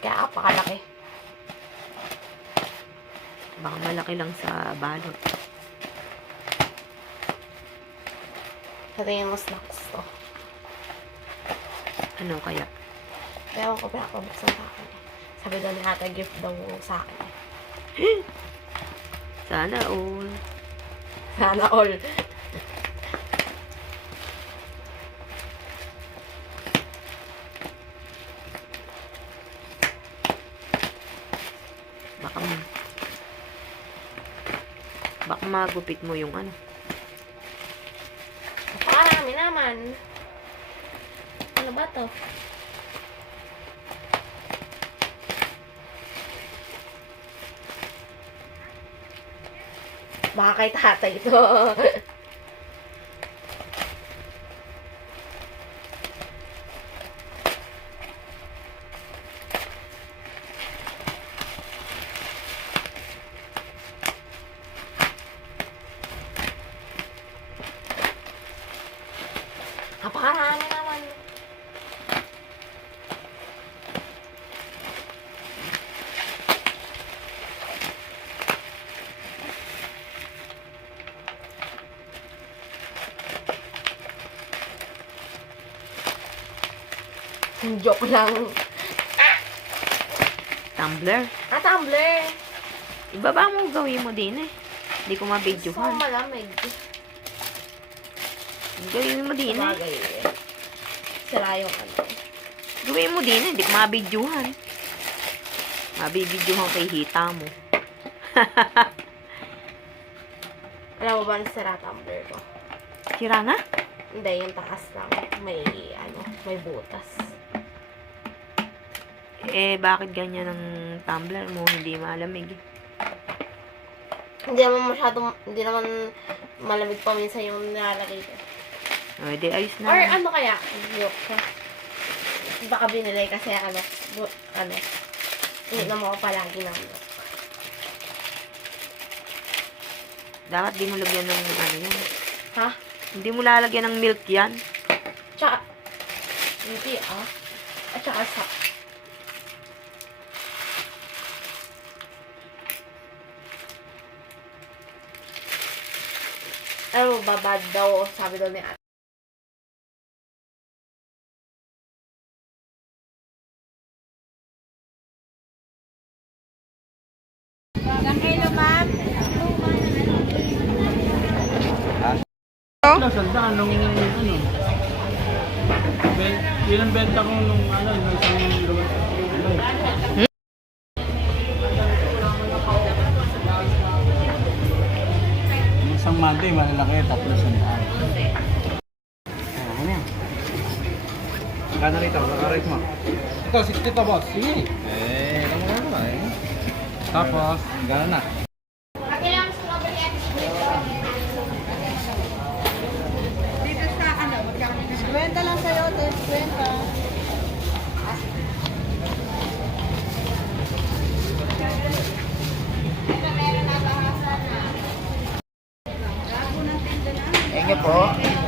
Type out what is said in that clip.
Kaya kapakalaki. Baka malaki lang sa balot. Sa tingin mo snacks to. Ano kaya? Ewan ko pinapabuksan sa akin. Sabi daw ni ate, gift daw sa akin. Sana all. Sana all. Baka magupit mo yung ano. Napakarami naman. Ano ba to? Baka kay tatay ito. Napakarami naman. Joke lang. Tumbler. Tumbler. Ibaba mo, gawin mo din eh. Hindi ko Gusto ko mabidyohan. malamig. Gawin mo din eh. Sabagay eh. Sira yung ano. Gawin mo din eh. Hindi ko mabidyohan. Mabibidyohan kay hita mo. Alam mo ba ang sira tumbler ko? Sira na? Hindi, yung taas lang. May, may butas. Eh, bakit ganyan ang tumbler mo? Hindi malamig eh. Hindi naman malamig pa minsan yung nilalagay ko. O, di ayos na. Or ano kaya? Joke. Baka binilay kasi ininom ako palagi ng milk. Dapat di mo lagyan ng ano yan. Ha? Hindi mo lalagyan ng milk yan. Tsaka, hindi At tsaka babad daw, sabi daw ni ate. Hello, ma'am. Sandaan nung ano. Yun ang benta ko nung ano, nung isang lugar. Isang Monday, malalaki, tapos sandaan. Ano yan? Gana rito, naka-rate mo. Ito, 60 to boss. Sige. Alam mo na eh. Tapos, gana na. Kwenta lang sa'yo, kwenta. Thank you po.